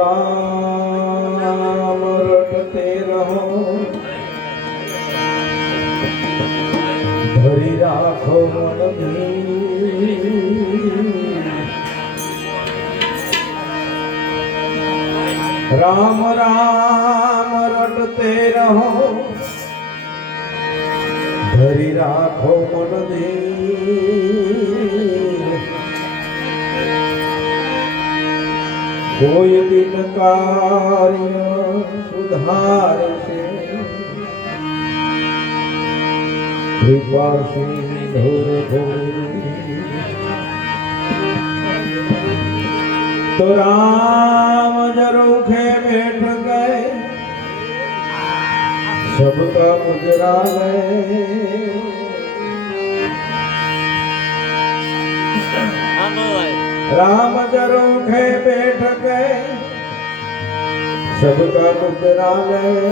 राम रटते रहो धरी राखो मन राम राम रटते रहो धरी राखो मन दी કોઈ દિન કાર્ય સુધારશે કૃપાશ્રી ધોર તો રામ જરુખે બેઠ ગયે સબકા મુજરા ગયે राम जरूखे बैठ गए सबका मुजरा गए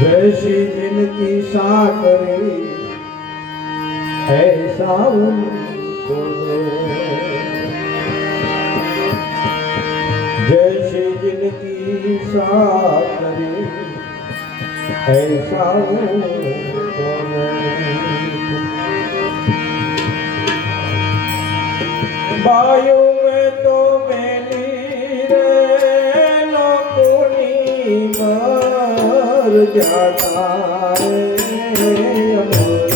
जैसी जिनकी साकरी ऐसा उनको दे। जैसी जिनकी साकरी બાયો મેં તો મેલી રે લોકોની મર જાતા રે.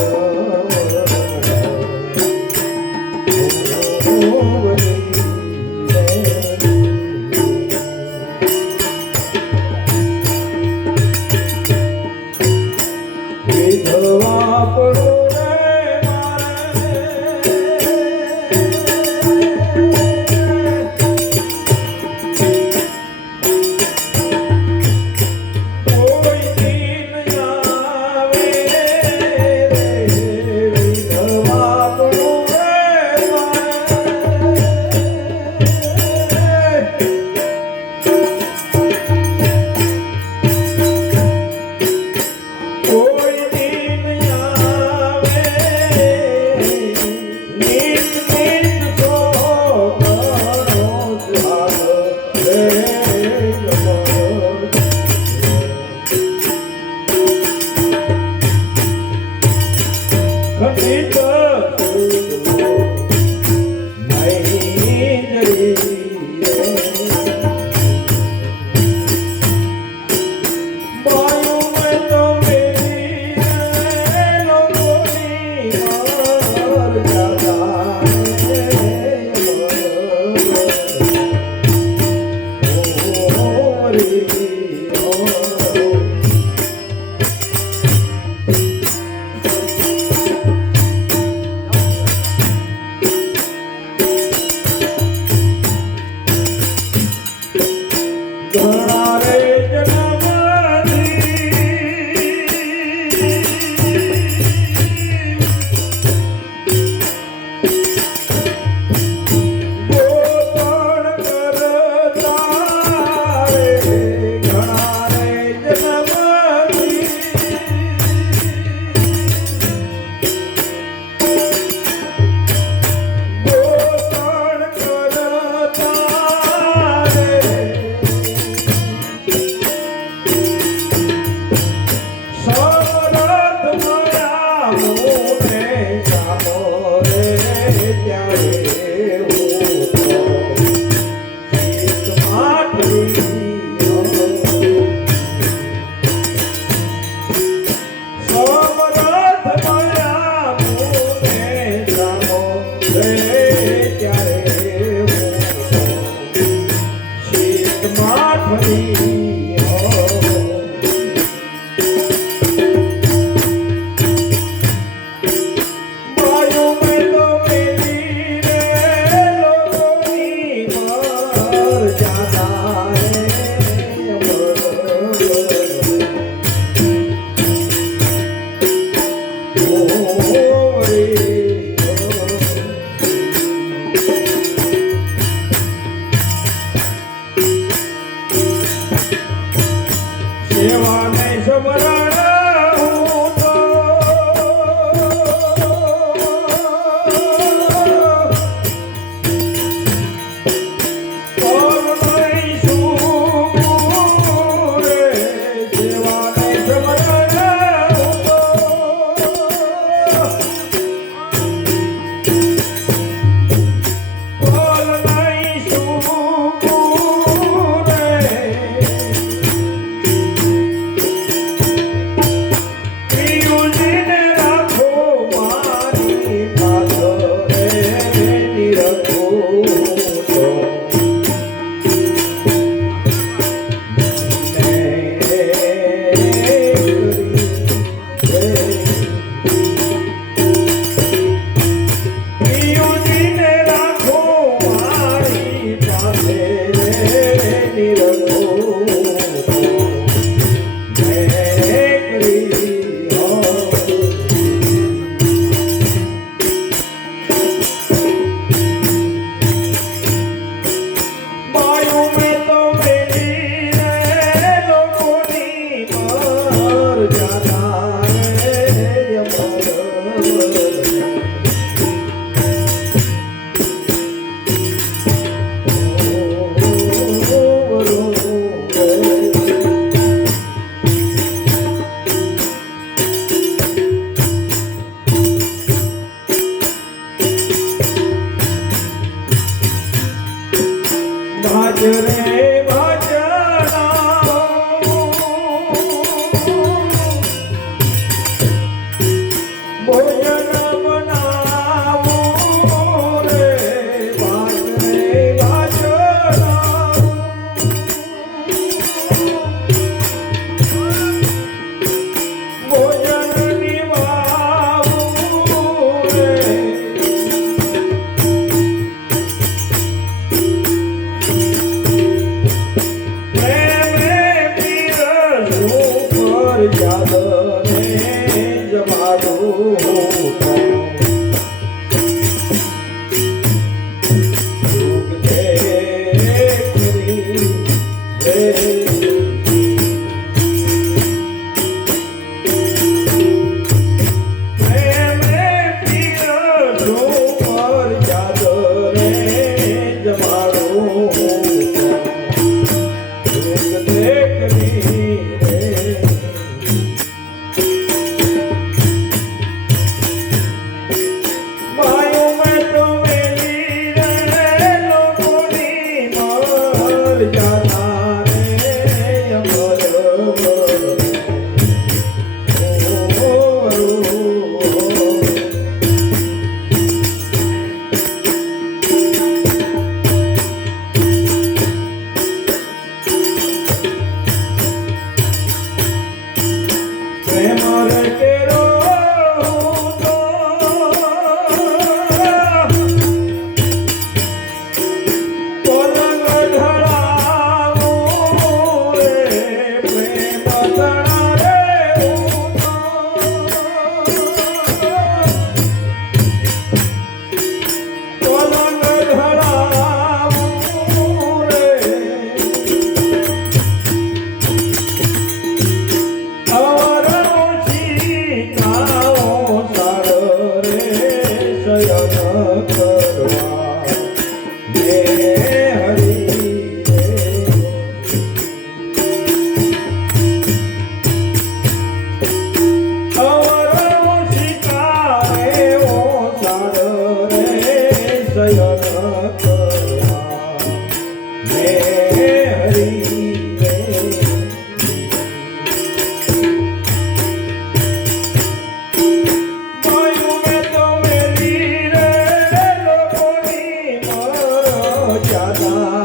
મર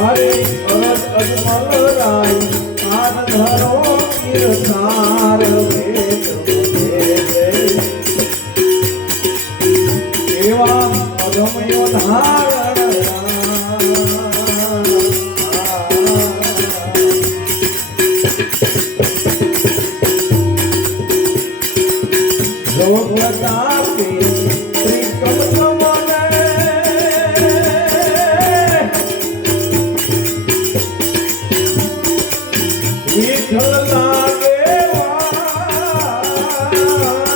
મારે અરજ અજમલ રાય આદ ધરો કિરસાર Oh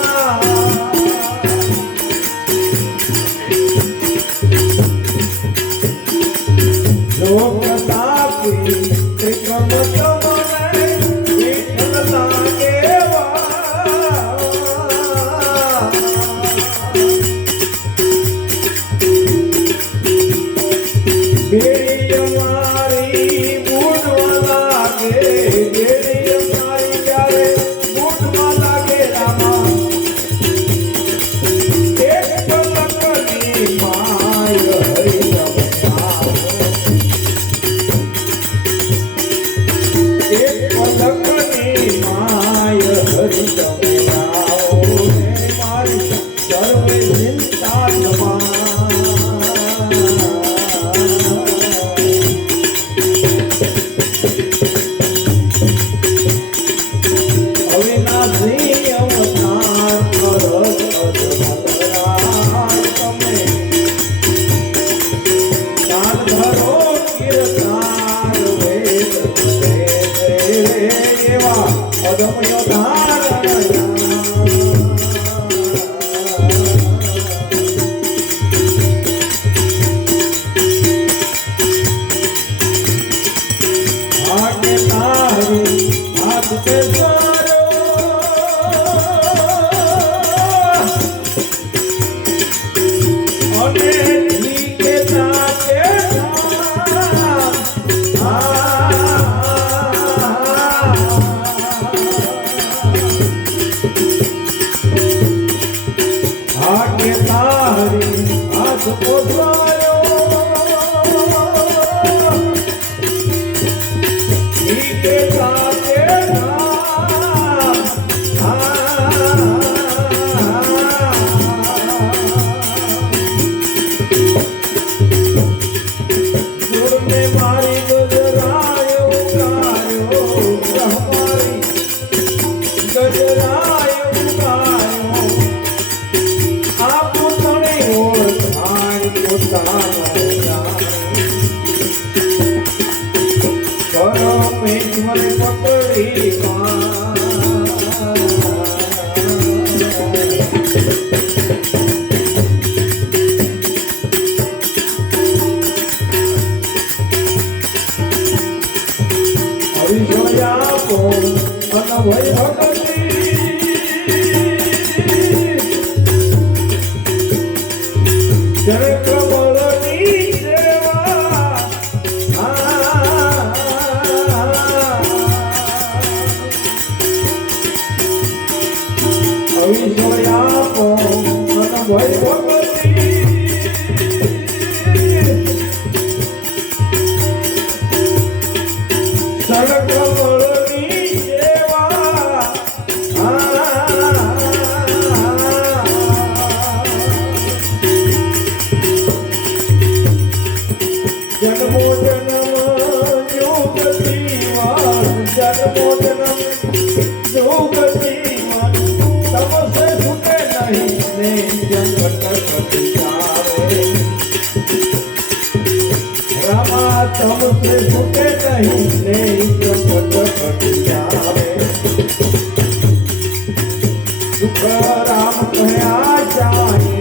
રામ કહ્યા જાય